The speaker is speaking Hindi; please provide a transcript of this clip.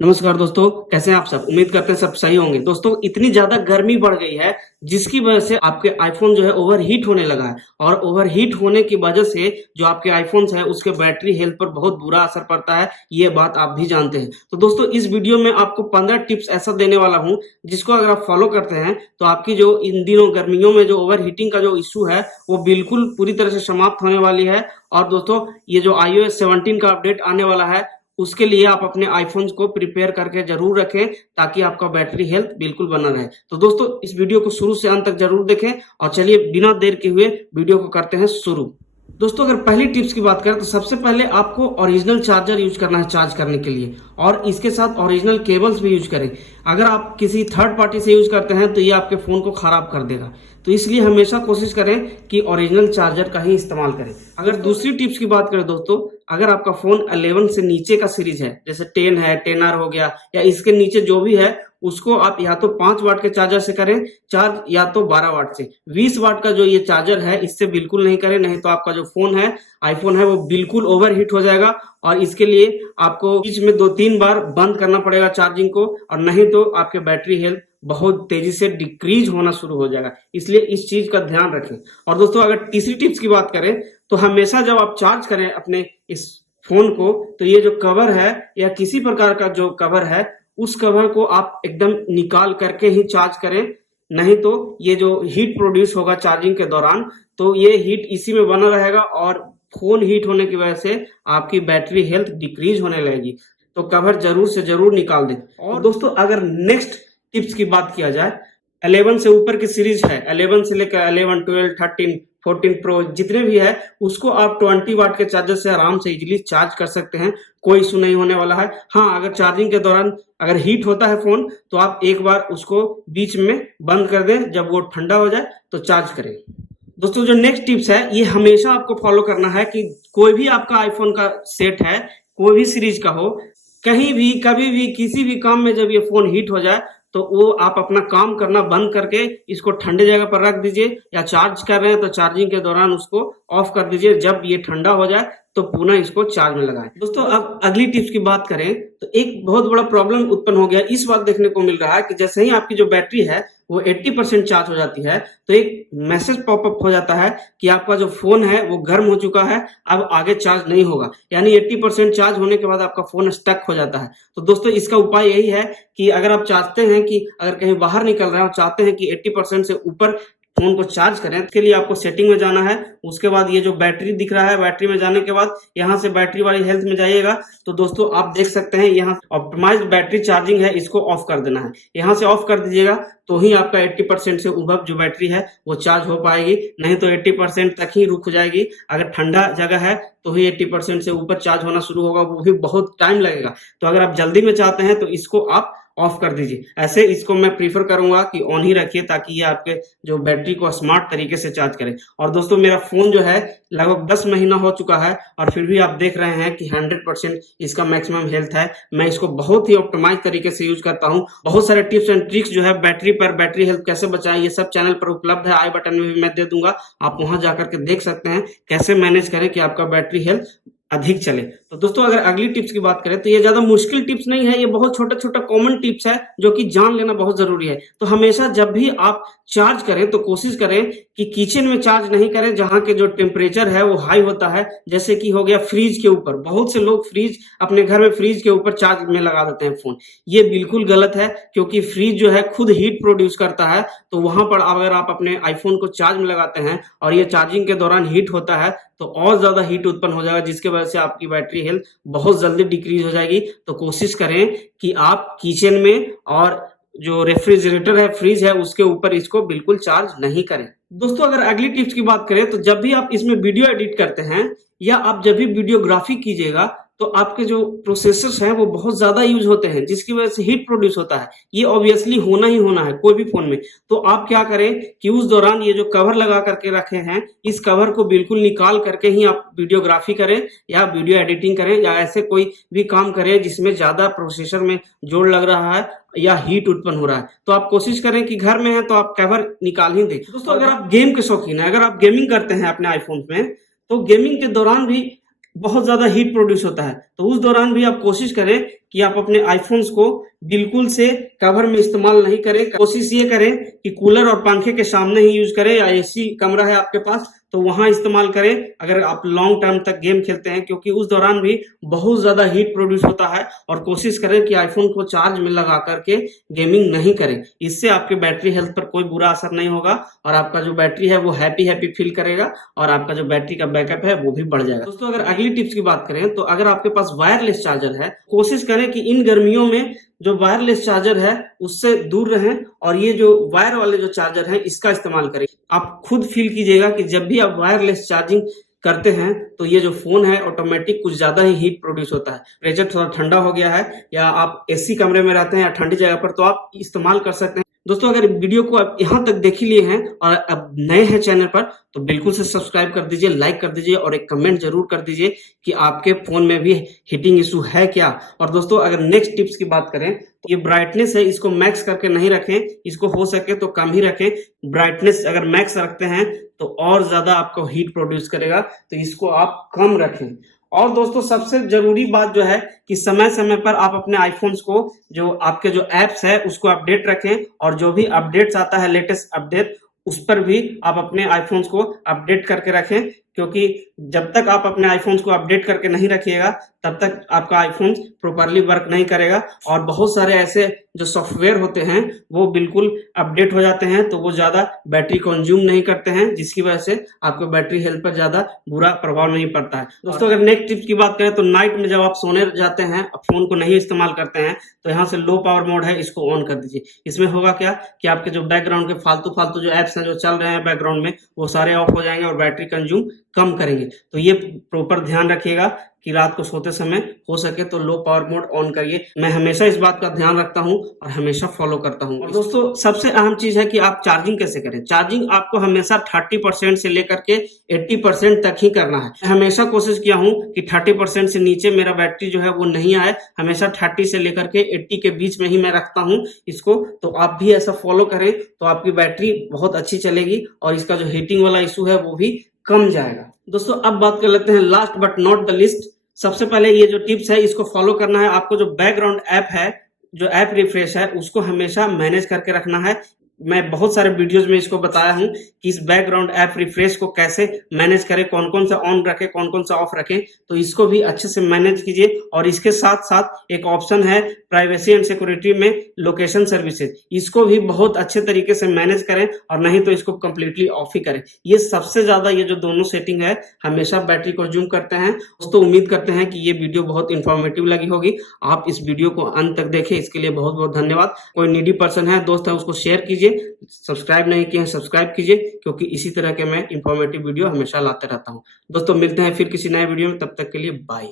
नमस्कार दोस्तों, कैसे हैं आप सब। उम्मीद करते हैं सब सही होंगे। दोस्तों, इतनी ज्यादा गर्मी बढ़ गई है जिसकी वजह से आपके आईफोन जो है ओवरहीट होने लगा है और ओवरहीट होने की वजह से जो आपके आईफोन्स है उसके बैटरी हेल्थ पर बहुत बुरा असर पड़ता है। ये बात आप भी जानते हैं। तो दोस्तों, इस वीडियो में आपको 15 टिप्स ऐसा देने वाला हूं जिसको अगर आप फॉलो करते हैं तो आपकी जो इन दिनों गर्मियों में जो ओवरहीटिंग का जो इश्यू है वो बिल्कुल पूरी तरह से समाप्त होने वाली है। और दोस्तों, ये जो iOS 17 का अपडेट आने वाला है उसके लिए आप अपने आईफोन्स को प्रिपेयर करके जरूर रखें ताकि आपका बैटरी हेल्थ बिल्कुल बना रहे। तो दोस्तों, इस वीडियो को शुरू से अंत तक जरूर देखें और चलिए बिना देर के हुए वीडियो को करते हैं शुरू। दोस्तों, अगर पहली टिप्स की बात करें तो सबसे पहले आपको ओरिजिनल चार्जर यूज करना है चार्ज करने के लिए और इसके साथ ओरिजिनल केबल्स भी यूज करें। अगर आप किसी थर्ड पार्टी से यूज करते हैं तो ये आपके फोन को खराब कर देगा। तो इसलिए हमेशा कोशिश करें कि ओरिजिनल चार्जर का ही इस्तेमाल करें। अगर दूसरी टिप्स की बात करें दोस्तों, अगर आपका फोन 11 से नीचे का सीरीज है, जैसे 10 है, 10R हो गया या इसके नीचे जो भी है, उसको आप या तो 5 वाट के चार्जर से करें चार्ज या तो 12 वाट से। 20 वाट का जो ये चार्जर है इससे बिल्कुल नहीं करें, नहीं तो आपका जो फोन है आईफोन है वो बिल्कुल ओवरहीट हो जाएगा और इसके लिए आपको बीच में 2-3 बार बंद करना पड़ेगा चार्जिंग को, और नहीं तो आपके बैटरी हेल्थ बहुत तेजी से डिक्रीज होना शुरू हो जाएगा। इसलिए इस चीज का ध्यान रखें। और दोस्तों, अगर तीसरी टिप्स की बात करें तो हमेशा जब आप चार्ज करें अपने इस फोन को तो ये जो कवर है या किसी प्रकार का जो कवर है उस कवर को आप एकदम निकाल करके ही चार्ज करें, नहीं तो ये जो हीट प्रोड्यूस होगा चार्जिंग के दौरान तो ये हीट इसी में बना रहेगा और फोन हीट होने की वजह से आपकी बैटरी हेल्थ डिक्रीज होने लगेगी। तो कवर जरूर से जरूर निकाल दें। और दोस्तों, अगर नेक्स्ट टिप्स की बात किया जाए, 11 से ऊपर की सीरीज है, 11 से लेकर 11, 12, 13, 14 प्रो जितने भी है उसको आप 20 वाट के चार्जर से आराम से इजीली चार्ज कर सकते हैं। कोई इशू नहीं होने वाला है। हाँ, अगर चार्जिंग के दौरान अगर हीट होता है फोन तो आप एक बार उसको बीच में बंद कर दें, जब वो ठंडा हो जाए तो चार्ज करें। दोस्तों, जो नेक्स्ट टिप्स है ये हमेशा आपको फॉलो करना है कि कोई भी आपका आईफोन का सेट है, कोई भी सीरीज का हो, कहीं भी कभी भी किसी भी काम में जब ये फोन हीट हो जाए तो वो आप अपना काम करना बंद करके इसको ठंडे जगह पर रख दीजिए, या चार्ज कर रहे हैं तो चार्जिंग के दौरान उसको ऑफ कर दीजिए। जब ये ठंडा हो जाए तो पुनः इसको चार्ज में लगाएं। दोस्तों, अब अगली टिप्स की बात करें तो एक बहुत बड़ा प्रॉब्लम उत्पन्न हो गया इस बात देखने को मिल रहा है कि जैसे ही आपकी जो बैटरी है वो 80% चार्ज हो जाती है तो एक मैसेज पॉपअप हो जाता है कि आपका जो फोन है वो गर्म हो चुका है, अब आगे चार्ज नहीं होगा। यानी 80% चार्ज होने के बाद आपका फोन स्टक हो जाता है। तो दोस्तों, इसका उपाय यही है कि अगर आप चाहते हैं कि अगर कहीं बाहर निकल रहे हैं और चाहते हैं कि 80% से ऊपर फोन को चार्ज करें, इसके लिए आपको सेटिंग में जाना है। उसके बाद ये जो बैटरी दिख रहा है, बैटरी में जाने के बाद यहाँ से बैटरी वाली हेल्थ में जाइएगा तो दोस्तों आप देख सकते हैं यहाँ ऑप्टिमाइज्ड बैटरी चार्जिंग है, इसको ऑफ कर देना है। यहाँ से ऑफ कर दीजिएगा तो ही आपका 80% से ऊपर जो बैटरी है वो चार्ज हो पाएगी, नहीं तो 80% तक ही रुक जाएगी। अगर ठंडा जगह है तो ही 80% से ऊपर चार्ज होना शुरू होगा, वो भी बहुत टाइम लगेगा। तो अगर आप जल्दी में चाहते हैं तो इसको आप ऑफ कर दीजिए। ऐसे इसको मैं प्रीफर करूंगा कि ऑन ही रखिए ताकि ये आपके जो बैटरी को स्मार्ट तरीके से चार्ज करे। और दोस्तों, मेरा फोन जो है लगभग 10 महीना हो चुका है और फिर भी आप देख रहे हैं कि 100% इसका मैक्सिमम हेल्थ है। मैं इसको बहुत ही ऑप्टिमाइज तरीके से यूज करता हूं। बहुत सारे टिप्स एंड ट्रिक्स जो है बैटरी पर, बैटरी हेल्थ कैसे बचाएं, ये सब चैनल पर उपलब्ध है। आई बटन में भी मैं दे दूंगा, आप वहां जाकर के देख सकते हैं कैसे मैनेज करें कि आपका बैटरी हेल्थ अधिक चले। तो दोस्तों, अगर अगली टिप्स की बात करें तो ये ज्यादा मुश्किल टिप्स नहीं है, ये बहुत छोटा छोटा कॉमन टिप्स है जो कि जान लेना बहुत जरूरी है। तो हमेशा जब भी आप चार्ज करें तो कोशिश करें कि किचन में चार्ज नहीं करें जहां के जो टेम्परेचर है वो हाई होता है, जैसे कि हो गया फ्रिज के ऊपर। बहुत से लोग फ्रिज अपने घर में फ्रिज के ऊपर चार्ज में लगा देते हैं फोन। ये बिल्कुल गलत है क्योंकि फ्रिज जो है खुद हीट प्रोड्यूस करता है। तो वहां पर अगर आप अपने आईफोन को चार्ज में लगाते हैं और ये चार्जिंग के दौरान हीट होता है तो और ज्यादा हीट उत्पन्न हो जाएगा, जिसके वजह से आपकी बैटरी हेल्थ बहुत जल्दी डिक्रीज हो जाएगी। तो कोशिश करें कि आप किचन में और जो रेफ्रिजरेटर है, फ्रिज है, उसके ऊपर इसको बिल्कुल चार्ज नहीं करें। दोस्तों, अगर अगली टिप्स की बात करें तो जब भी आप इसमें वीडियो एडिट करते हैं या आप जब भी वीडियोग्राफी कीजिएगा तो आपके जो प्रोसेसर्स हैं वो बहुत ज्यादा यूज होते हैं, जिसकी वजह से हीट प्रोड्यूस होता है। ये ऑब्वियसली होना ही होना है कोई भी फोन में। तो आप क्या करें कि उस दौरान ये जो कवर लगा करके रखे हैं इस कवर को बिल्कुल निकाल करके ही आप वीडियोग्राफी करें या वीडियो एडिटिंग करें या ऐसे कोई भी काम करें जिसमें ज्यादा प्रोसेसर में जोर लग रहा है या हीट उत्पन्न हो रहा है। तो आप कोशिश करें कि घर में है तो आप कवर निकाल ही दें। दोस्तों, अगर आप गेम के शौकीन है, अगर आप गेमिंग करते हैं अपने आईफोन में, तो गेमिंग के दौरान भी बहुत ज्यादा हीट प्रोड्यूस होता है। तो उस दौरान भी आप कोशिश करें कि आप अपने आईफोन्स को बिल्कुल से कवर में इस्तेमाल नहीं करें। कोशिश ये करें कि कूलर और पंखे के सामने ही यूज करें, या एसी कमरा है आपके पास तो वहां इस्तेमाल करें अगर आप लॉन्ग टर्म तक गेम खेलते हैं, क्योंकि उस दौरान भी बहुत ज्यादा हीट प्रोड्यूस होता है। और कोशिश करें कि आईफोन को चार्ज में लगा करके गेमिंग नहीं करें, इससे आपके बैटरी हेल्थ पर कोई बुरा असर नहीं होगा और आपका जो बैटरी है वो हैप्पी हैप्पी फील करेगा और आपका जो बैटरी का बैकअप है वो भी बढ़ जाएगा। दोस्तों अगर अगली टिप्स की बात करें तो अगर आपके पास वायरलेस चार्जर है, कोशिश करें कि इन गर्मियों में जो वायरलेस चार्जर है उससे दूर रहें और ये जो वायर वाले जो चार्जर है इसका इस्तेमाल करें। आप खुद फील कीजिएगा कि जब भी आप वायरलेस चार्जिंग करते हैं तो ये जो फोन है ऑटोमेटिक कुछ ज्यादा ही हीट प्रोड्यूस होता है। टेम्परेचर थोड़ा ठंडा हो गया है या आप एसी कमरे में रहते हैं या ठंडी जगह पर तो आप इस्तेमाल कर सकते हैं। दोस्तों अगर वीडियो को आप यहाँ तक देख ही लिए हैं और अब नए हैं चैनल पर तो बिल्कुल से सब्सक्राइब कर दीजिए, लाइक कर दीजिए और एक कमेंट जरूर कर दीजिए कि आपके फोन में भी हीटिंग इशू है क्या। और दोस्तों अगर नेक्स्ट टिप्स की बात करें तो ये ब्राइटनेस है, इसको मैक्स करके नहीं रखें, इसको हो सके तो कम ही रखें। ब्राइटनेस अगर मैक्स रखते हैं तो और ज्यादा आपको हीट प्रोड्यूस करेगा, तो इसको आप कम रखें। और दोस्तों सबसे जरूरी बात जो है कि समय समय पर आप अपने आईफोन्स को जो आपके जो एप्स है उसको अपडेट रखें और जो भी अपडेट्स आता है लेटेस्ट अपडेट उस पर भी आप अपने आईफोन्स को अपडेट करके रखें, क्योंकि जब तक आप अपने आईफोन्स को अपडेट करके नहीं रखिएगा तब तक आपका आईफोन प्रॉपर्ली वर्क नहीं करेगा। और बहुत सारे ऐसे जो सॉफ्टवेयर होते हैं वो बिल्कुल अपडेट हो जाते हैं तो वो ज्यादा बैटरी कंज्यूम नहीं करते हैं, जिसकी वजह से आपको बैटरी हेल्थ पर ज्यादा बुरा प्रभाव नहीं पड़ता है। दोस्तों अगर नेक्स्ट टिप्स की बात करें तो नाइट में जब आप सोने जाते हैं, फोन को नहीं इस्तेमाल करते हैं तो यहाँ से लो पावर मोड है, इसको ऑन कर दीजिए। इसमें होगा क्या कि आपके जो बैकग्राउंड के फालतू जो एप्स हैं जो चल रहे हैं बैकग्राउंड में वो सारे ऑफ हो जाएंगे और बैटरी कंज्यूम कम करेंगे। तो ये प्रॉपर ध्यान रखिएगा कि रात को सोते समय हो सके तो लो पावर मोड ऑन करिए। मैं हमेशा इस बात का ध्यान रखता हूं और हमेशा फॉलो करता हूं। और दोस्तों सबसे अहम चीज है कि आप चार्जिंग कैसे करें। चार्जिंग आपको हमेशा 30% से लेकर के 80% तक ही करना है। मैं हमेशा कोशिश किया हूं कि 30% से नीचे मेरा बैटरी जो है वो नहीं आए, हमेशा 30 से लेकर के 80 के बीच में ही मैं रखता हूं इसको। तो आप भी ऐसा फॉलो करें तो आपकी बैटरी बहुत अच्छी चलेगी और इसका जो हीटिंग वाला इशू है वो भी कम जाएगा। दोस्तों अब बात कर लेते हैं last but not the list. सबसे पहले ये जो टिप्स है इसको फॉलो करना है। आपको जो बैकग्राउंड ऐप है, जो ऐप रिफ्रेश है, उसको हमेशा मैनेज करके रखना है। मैं बहुत सारे वीडियोस में इसको बताया हूं कि इस बैकग्राउंड ऐप रिफ्रेश को कैसे मैनेज करें, कौन कौन सा ऑन रखें, कौन कौन सा ऑफ रखें। तो इसको भी अच्छे से मैनेज कीजिए। और इसके साथ साथ एक ऑप्शन है प्राइवेसी एंड सिक्योरिटी में लोकेशन सर्विसेज, इसको भी बहुत अच्छे तरीके से मैनेज करें और नहीं तो इसको कंप्लीटली ऑफ ही करें। ये सबसे ज्यादा ये जो दोनों सेटिंग है हमेशा बैटरी कंज्यूम करते हैं। दोस्तों उम्मीद करते हैं कि ये वीडियो बहुत इंफॉर्मेटिव लगी होगी। आप इस वीडियो को अंत तक देखें, इसके लिए बहुत बहुत धन्यवाद। कोई नीडी पर्सन है, दोस्त है, उसको शेयर कीजिए। सब्सक्राइब नहीं किए हैं सब्सक्राइब कीजिए, क्योंकि इसी तरह के मैं इंफॉर्मेटिव वीडियो हमेशा लाते रहता हूं। दोस्तों मिलते हैं फिर किसी नए वीडियो में, तब तक के लिए बाय।